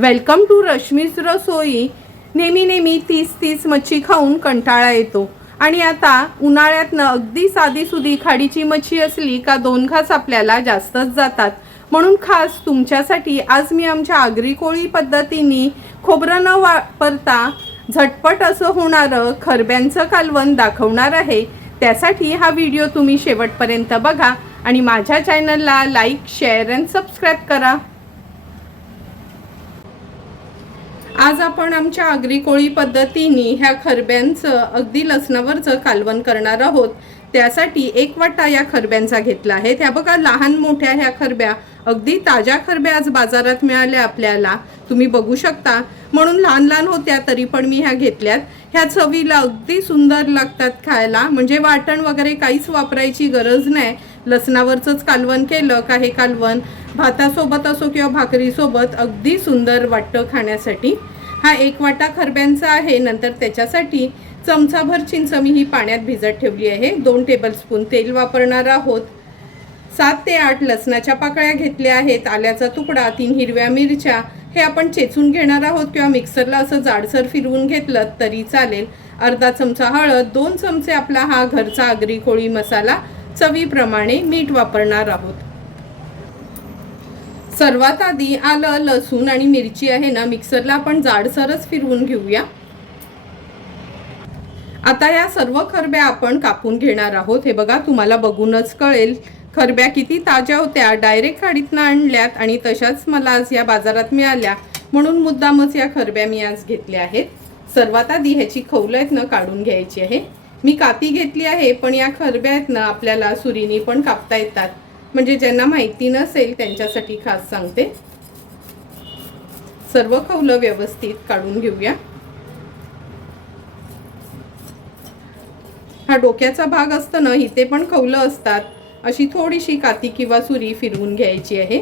Welcome to Rashmi's रसोई। नेहमी 30 मच्छी खाऊन कंटाळा येतो आणि आता उन्हाळ्यातनं अगदी साधीसुधी खाडीची मच्छी असली का 2 घास आपल्याला जास्तच जातात। म्हणून खास तुमच्यासाठी आज मी आमच्या आगरी कोळी पद्धतीने खोबरं न वापरता झटपट असं होणारं खरब्यांचं कालवण दाखवणार आहे। त्यासाठी हा व्हिडिओ तुम्ही शेवटपर्यंत बघा आणि माझ्या चॅनलला लाईक, शेअर आणि सबस्क्राईब करा। आज आपण आमच्या आगरी कोळी पद्धतीने ह्या खरब्यांचं अगदी लसणावरचं कालवण करणार आहोत। त्यासाठी 1 वाटा या खरब्यांचा घेतला आहे। त्या बघा लहान मोठ्या ह्या खरब्या अगदी ताज्या खरब्या आज बाजारात मिळाल्या आपल्याला, तुम्ही बघू शकता। म्हणून लहान होत्या तरी पण मी ह्या घेतल्यात। ह्या चवीला अगदी सुंदर लागतात खायला, म्हणजे वाटण वगैरे काहीच वापरायची गरज नाही। लसणावरचंच कालवण केलं का हे कालवण भातासोबत असो किंवा भाकरीसोबत अगदी सुंदर वाटतं खाण्यासाठी। हा 1 वाटा खरब्यांचा आहे। नंतर त्याच्यासाठी चमचाभर चिंच मी ही पाण्यात भिजत ठेवली आहे। 2 टेबलस्पून तेल वापरणार आहोत। 7 ते 8 लसणाच्या पाकळ्या घेतल्या आहेत। आल्याचा तुकडा, 3 हिरव्या मिरच्या, हे आपण चेचून घेणार आहोत किंवा मिक्सरला असं जाडसर फिरवून घेतलं तरी चालेल। अर्धा चमचा हळद, 2 चमचे आपला हा घरचा आगरी कोळी मसाला, चवीप्रमाणे मीठ वापरणार आहोत। सर्वात आधी आलं, लसूण आणि मिरची आहे ना मिक्सरला आपण जाडसरच फिरवून घेऊया। आता या सर्व खरब्या आपण कापून घेणार आहोत। हे बघा तुम्हाला बघूनच कळेल खरब्या किती ताज्या होत्या, डायरेक्ट खाडीतनं आणल्यात आणि तशाच मला आज या बाजारात मिळाल्या, म्हणून मुद्दामच या खरब्या मी आज घेतल्या आहेत। सर्वात आधी ह्याची खवलं आहेत ना काढून घ्यायची आहे। मी काती घेतली आहे, पण या खरब्या आहेत ना आपल्याला सुरीने पण कापता येतात, म्हणजे ज्यांना माहिती नसेल त्यांच्यासाठी खास सांगते। सर्व खवलं व्यवस्थित काढून घेऊया। हा डोक्याचा भाग असतो ना, इथे पण खवलं असतात, अशी थोडीशी काती किंवा सुरी फिरवून घ्यायची आहे।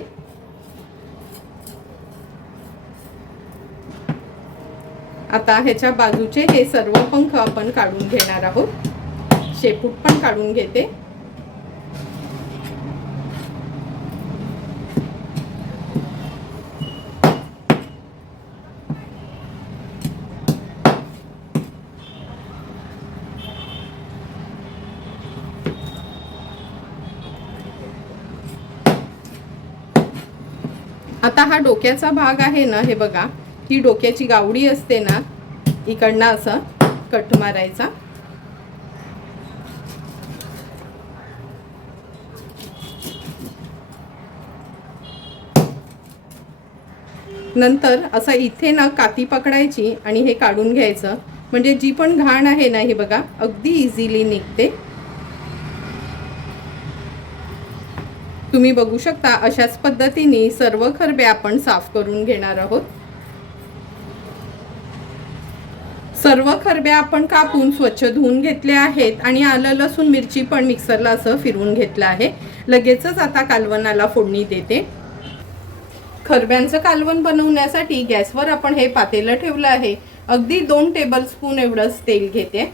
आता ह्याच्या बाजूचे हे सर्व पंख आपण काढून घेणार आहोत। शेपूट पण काढून घेते। आता हा डोक्याचा भाग आहे ना, हे बघा ही डोक्याची गावडी असते ना, इकडनं असं कट मारायचा। नंतर असं इथे ना काती पकडायची आणि हे काढून घ्यायचं, म्हणजे जी पण घाण आहे ना हे बघा अगदी इझिली निघते। तुम्ही बघू शकता अशाच पद्धतीने सर्व खरब्या आपण साफ करून घेणार आहोत। सर्व खरब्या आपण कापून स्वच्छ धुवून घेतल्या आहेत आणि आलं, लसूण, मिरची पण मिक्सरला असं फिरवून घेतलं आहे। लगेचच आता कालवणाला फोडणी देते। खरब्यांचं कालवण बनवण्यासाठी गॅसवर आपण हे पातेलं ठेवलं आहे। अगदी 2 टेबलस्पून एवढंच तेल घेते।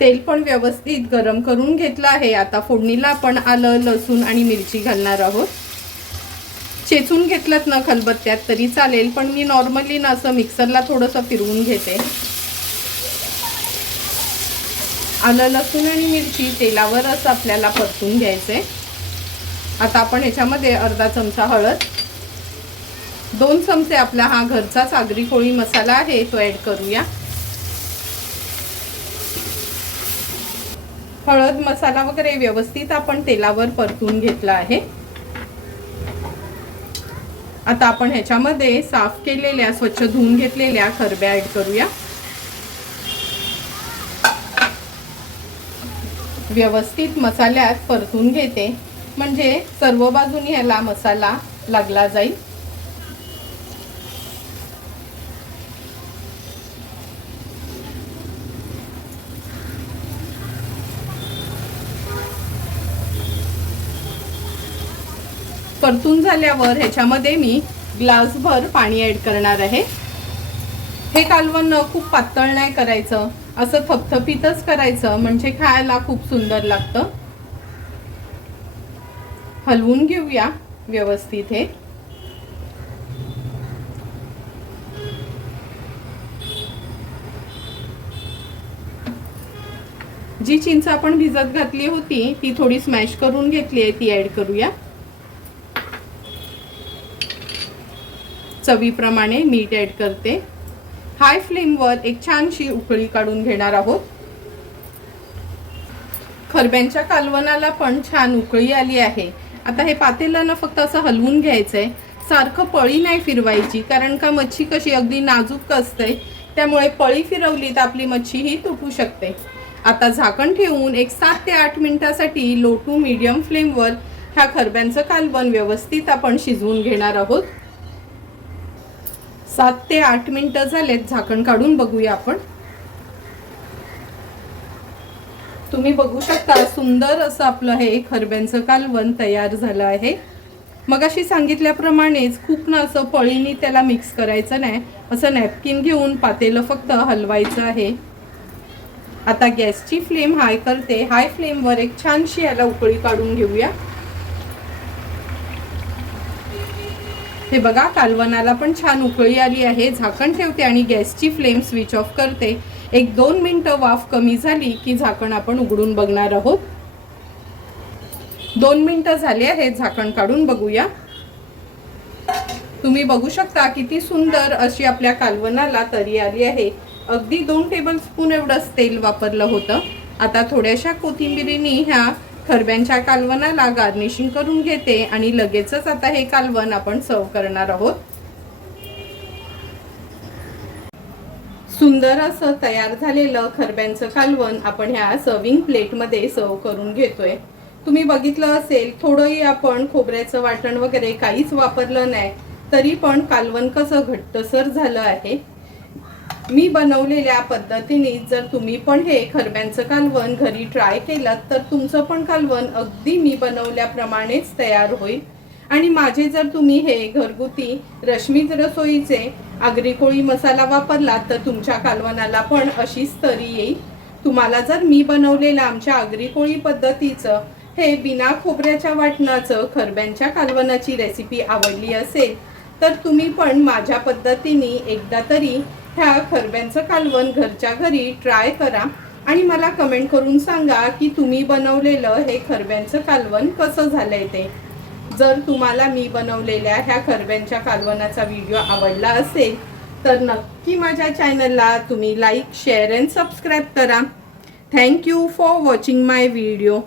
तेल पण व्यवस्थित गरम करून घेतलं आहे। आता फोडणीला आपण आलं, लसूण आणि मिरची घालणार आहोत। चेचून घेतलं ना खलबत्त्यात तरी चालेल, पण मी नॉर्मली ना असं मिक्सरला थोडंसं फिरवून घेते। आलं, लसूण आणि मिरची तेलावरच आपल्याला परतून घ्यायचे। आता आपण ह्याच्यामध्ये अर्धा चमचा हळद, 2 चमचे आपला हा घरचाच आगरी कोळी मसाला आहे तो ॲड करूया। हळद, मसाला वगैरे व्यवस्थित आपण तेलावर परतून घेतला आहे। आता आपण ह्याच्यामध्ये साफ केलेल्या, स्वच्छ धुवून घेतलेल्या खरब्या ॲड करूया। व्यवस्थित मसाल्यात परतून घेते, म्हणजे सर्व बाजूनी ह्याला मसाला लागला जाईल। परतून झाल्यावर ह्याच्यामध्ये मी ग्लासभर पाणी ॲड करणार आहे। हे कालवण खूप पातळ नाही करायचं, असं थपथपीतच करायचं, म्हणजे खायला खूप सुंदर लागतं। हलवून घेऊया व्यवस्थित हे. जी चिंच आपण भिजत घातली होती ती थोडी स्मॅश करून घेतली आहे, ती ऍड करूया. चवीप्रमाणे मीठ ऍड करते. हाय फ्लेमवर एक छानशी उकळी काढून घेणार आहोत. खरब्यांच्या कालवणाला पण छान उकळी आली आहे. आता हे पातेल्यानं फक्त असं हलवून घ्यायचंय, सारखं पळी नाही फिरवायची, कारण का मच्छी कशी अगदी नाजूक असते, त्यामुळे पळी फिरवली तर आपली मच्छी ही तुटू शकते. आता झाकण ठेवून एक 7 ते 8 मिनिटासाठी लो टू मीडियम फ्लेमवर ह्या खरब्यांचं कालवण व्यवस्थित आपण शिजवून घेणार आहोत. 7 ते 8 मिनिटं झालेत. झाकण काढून बघूया आपण. तुम्ही बघू शकता सुंदर असं आपलं हे खरब्यांचं कालवण तयार झालं आहे. मगाशी सांगितल्याप्रमाणेच खूप ना असं पळीनी त्याला मिक्स करायचं नाही, असं नॅपकिन घेऊन पातेलं फक्त हलवायचं आहे. आता गॅसची फ्लेम हाय करते. हाय फ्लेमवर एक छानशी याला उकळी काढून घेऊया. हे बघा कालवणाला पण छान उकळी आली आहे. झाकण ठेवते आणि गॅसची फ्लेम स्विच ऑफ करते. 1-2 मिनिटं वाफ कमी झाली की झाकण आपण उघडून बघणार आहोत. 2 मिनिटं झाली आहेत. झाकण काढून बघूया. तुम्ही बघू शकता किती सुंदर अशी आपल्या कालवणाला तरी आली आहे. अगदी 2 टेबलस्पून एवढंच तेल वापरलं होतं. आता थोड्याशा कोथिंबिरीने ह्या खरब्यांच्या कालवणाला गार्निशिंग करून घेते आणि लगेचच आता हे कालवण आपण सर्व करणार आहोत. सुंदर असं तयार झालेलं खरब्यांचं कालवण आपण ह्या सर्विंग प्लेटमध्ये सर्व करून घेतोय. तुम्ही बघितलं असेल थोडंही आपण खोबऱ्याचं वाटण वगैरे काहीच वापरलं नाही, तरी पण कालवण कसं घट्टसर झालं आहे. मी बनवलेल्या पद्धतीने जर तुम्ही पण हे खरब्यांचं कालवण घरी ट्राय केलं तर तुमचं पण कालवण अगदी मी बनवल्याप्रमाणेच तयार होईल. आणि माझे जर तुम्ही हे घरगुती रश्मीच रसोईचे आगरी कोळी मसाला वापरला तर तुमच्या कालवणाला पण अशीच तरी येईल. तुम्हाला जर मी बनवलेलं आमच्या आगरी कोळी पद्धतीचं हे बिना खोबऱ्याच्या वाटणाचं खरब्यांच्या कालवणाची रेसिपी आवडली असेल तर तुम्ही पण माझ्या पद्धतीने एकदा तरी ह्या खरब्यांचं कालवण घरच्या घरी ट्राय करा आणि मला कमेंट करून सांगा की तुम्ही बनवलेलं हे खरब्यांचं कालवण कसं झालंय ते. जर तुम्हाला मी बनवलेल्या ह्या खरब्यांच्या कालवणाचा व्हिडिओ आवडला असेल तर नक्की माझ्या चॅनलला तुम्ही लाईक, शेअर अँड सबस्क्राईब करा. Thank you for watching my video.